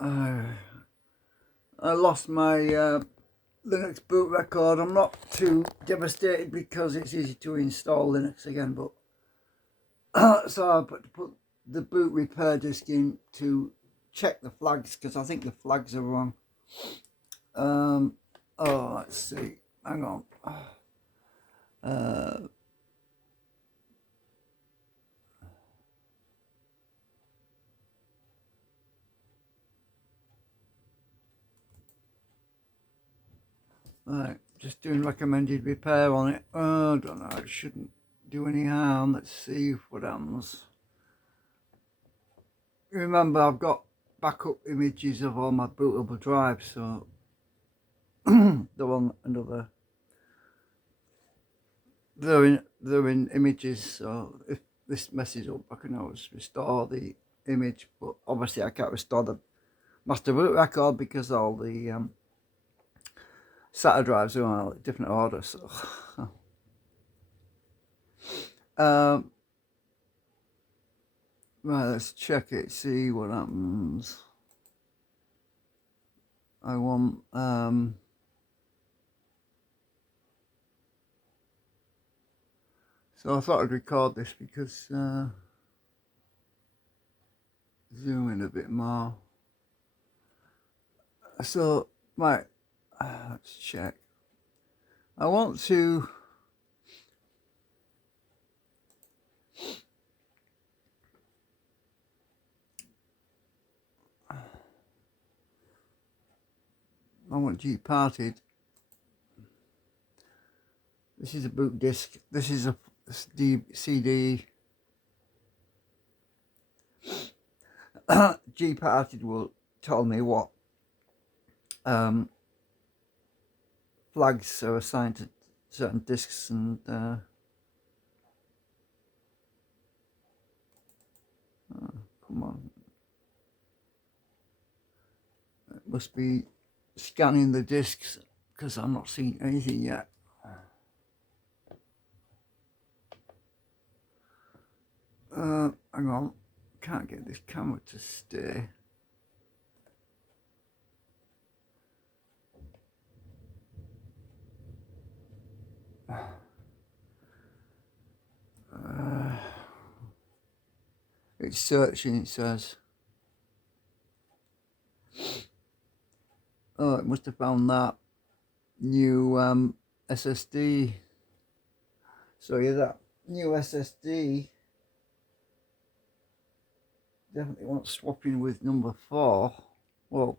Uh, I lost my Linux boot record. I'm not too devastated because it's easy to install Linux again, but so I put the boot repair disk in to check the flags because I think the flags are wrong. Oh, let's see. Hang on. Uh, right, just doing recommended repair on it. Oh, I don't know. It shouldn't do any harm. Let's see what happens. Remember, I've got backup images of all my bootable drives, so they're on another. They're in images, so if this messes up, I can always restore the image. But obviously, I can't restore the master boot record because all the SATA drives are on a different order. So, right, let's check it, see what happens. I want so I thought I'd record this because zoom in a bit more. So right, let's check. I want to gparted. This is a boot disk. This is a CD. Gparted will tell me what flags are assigned to certain disks, and come on, it must be scanning the disks because I'm not seeing anything yet. Hang on, can't get this camera to stay. It's searching, it says. Oh, it must have found that new SSD. So yeah, that new SSD definitely wants swapping with number 4. Well,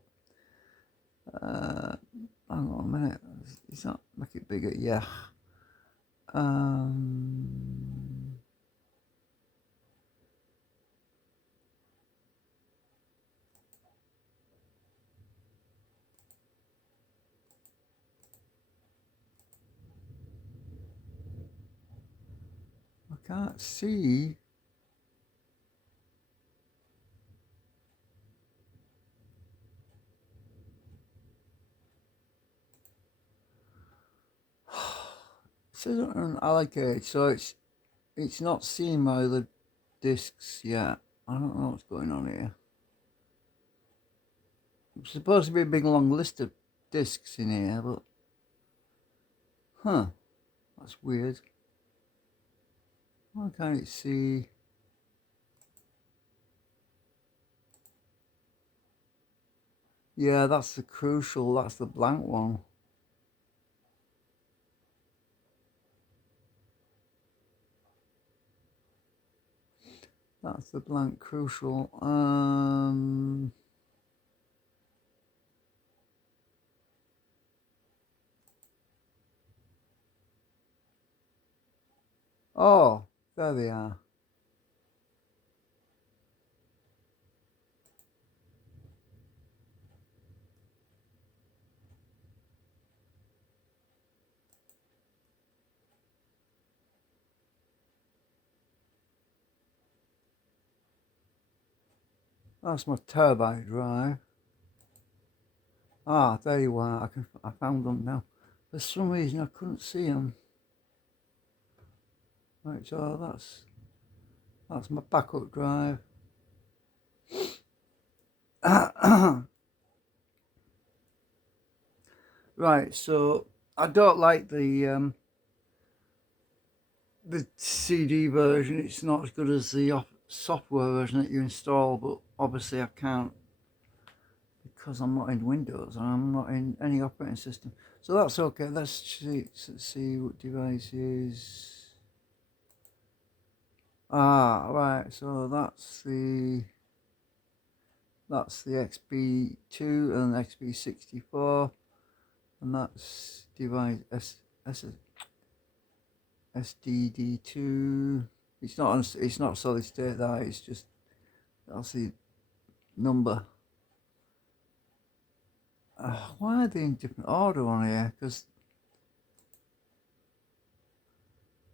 hang on a minute. Is that make it bigger? Yeah. I can't see. It says unallocated, so it's not seeing my other discs yet. I don't know what's going on here. It's supposed to be a big long list of discs in here, but that's weird. Why can't it see? Yeah, that's the crucial. That's the blank one. That's the blank crucial. Oh, there they are. That's my terabyte drive. Ah, there you are. I found them now. For some reason, I couldn't see them. Right, so that's my backup drive. Right, so I don't like the CD version. It's not as good as the software version that you install, but obviously I can't because I'm not in Windows and I'm not in any operating system. So that's okay. Let's see what devices. Right. So that's the XP2 and XP64, and that's device SDD2. It's not solid state. That it's just that's the number. Why are they in different order on here? Because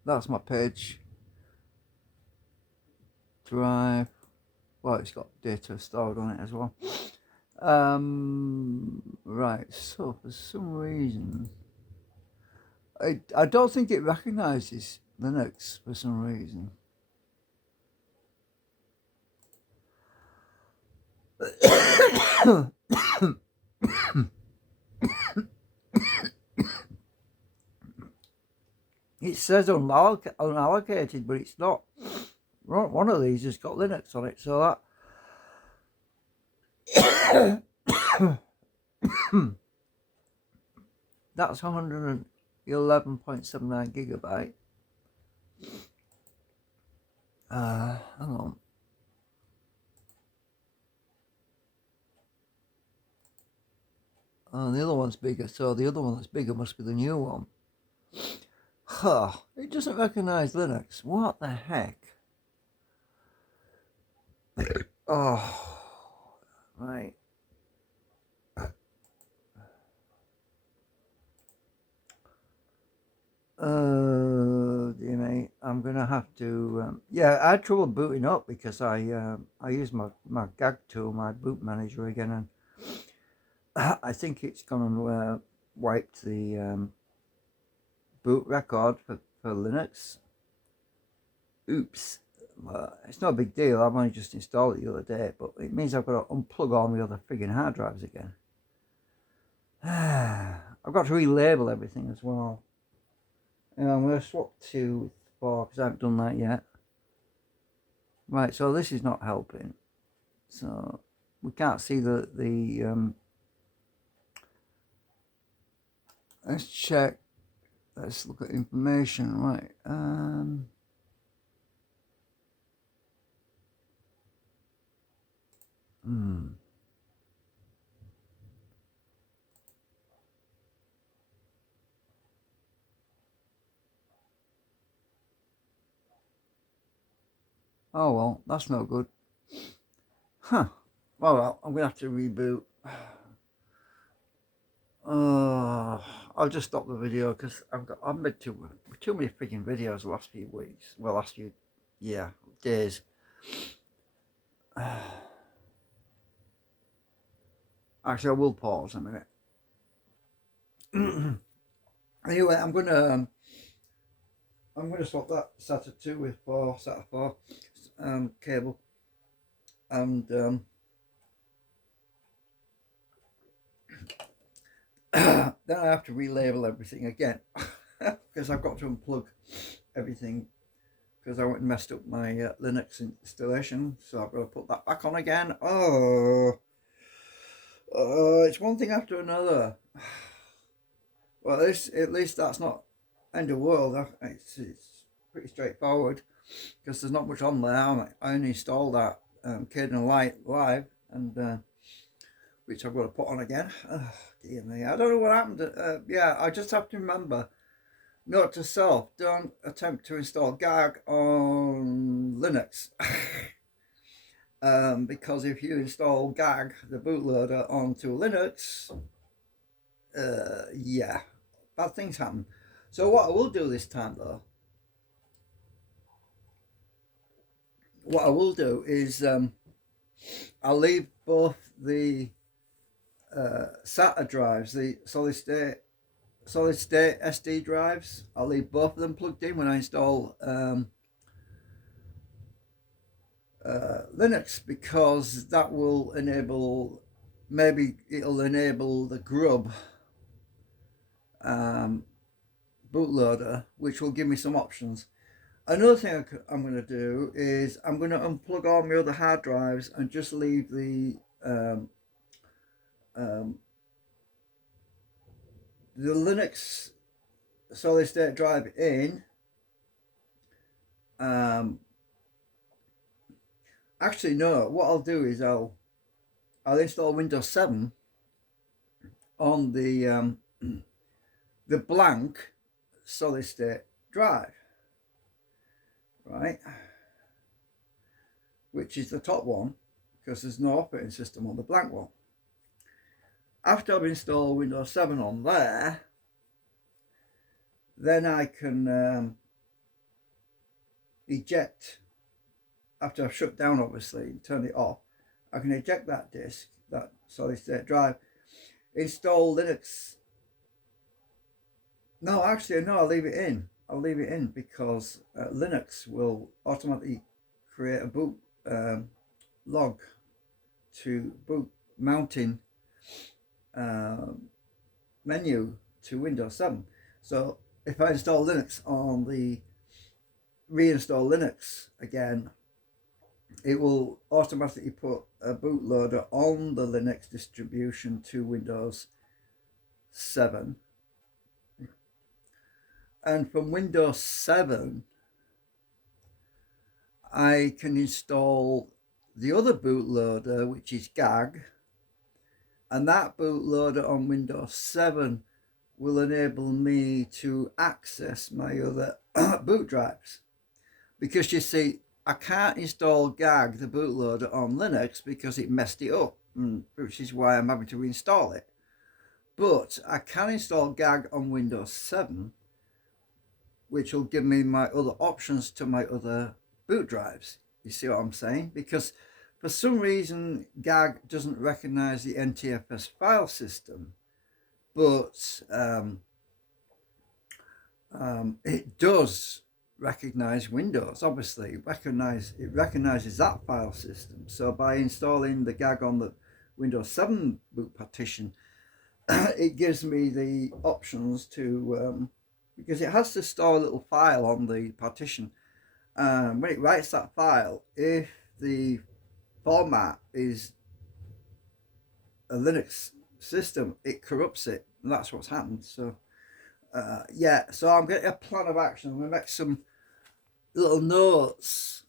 that's my page drive. Well, it's got data stored on it as well. Right. So for some reason, I don't think it recognizes Linux for some reason. It says unallocated, but it's not. One of these has got Linux on it, so that that's 111.79 gigabyte. Hang on. The other one's bigger, so the other one that's bigger must be the new one. Huh, it doesn't recognize Linux. What the heck? Oh, right. Dear me, I'm gonna have to. Yeah, I had trouble booting up because I used my gag tool, my boot manager again, and I think it's gonna wipe the boot record for Linux. Oops. It's not a big deal. I've only just installed it the other day, but it means I've got to unplug all my other frigging hard drives again. I've got to relabel everything as well. And I'm going to swap 2 with 4 because I haven't done that yet. Right, so this is not helping. So we can't see the let's check. Let's look at information. Right. Oh well, that's no good. Huh. Well, I'm gonna have to reboot. I'll just stop the video because I've made too many freaking videos the last few weeks. Well, last few days. Actually, I will pause a minute. Anyway, I'm gonna swap that SATA 2 with SATA 4 cable, and then I have to relabel everything again because I've got to unplug everything because I went and messed up my Linux installation, so I've got to put that back on again. It's one thing after another. Well, at least that's not end of world. It's pretty straightforward because there's not much on there. I only installed that Kdenlive Live, and which I've got to put on again. Oh, dear me, I don't know what happened. Yeah, I just have to remember, note to self: don't attempt to install GAG on Linux. Because if you install GAG, the bootloader, onto Linux, yeah, bad things happen. So what I will do this time, though, what I will do is I'll leave both the SATA drives, the solid state SD drives. I'll leave both of them plugged in when I install Linux, because that will enable, maybe it'll enable the grub bootloader, which will give me some options. Another thing I'm going to do is I'm going to unplug all my other hard drives and just leave um, the Linux solid state drive in. Actually, no. What I'll do is I'll install Windows 7 on the blank solid state drive, right? Which is the top one, because there's no operating system on the blank one. After I've installed Windows 7 on there, then I can eject, after I've shut down obviously and turned it off, I can eject that disk, that solid state drive, install Linux. No, actually, no, I'll leave it in. I'll leave it in because Linux will automatically create a boot log to boot mounting menu to Windows 7. So if I install Linux on the reinstall Linux again, it will automatically put a bootloader on the Linux distribution to Windows 7. And from Windows 7, I can install the other bootloader, which is GAG, and that bootloader on Windows 7 will enable me to access my other boot drives. Because you see, I can't install GAG, the bootloader, on Linux because it messed it up, which is why I'm having to reinstall it. But I can install GAG on Windows 7, which will give me my other options to my other boot drives. You see what I'm saying? Because for some reason GAG doesn't recognize the NTFS file system, but it does recognize Windows. Obviously, it recognizes that file system. So by installing the GAG on the Windows 7 boot partition, it gives me the options to because it has to store a little file on the partition. When it writes that file, if the format is a Linux system, it corrupts it, and that's what's happened. So yeah, so I'm getting a plan of action. I'm going to make some little notes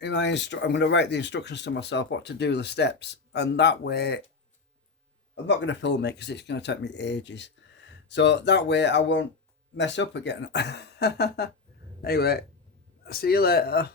in my I'm going to write the instructions to myself, what to do, the steps, and that way I'm not going to film it because it's going to take me ages. So that way I won't mess up again. Anyway, see you later.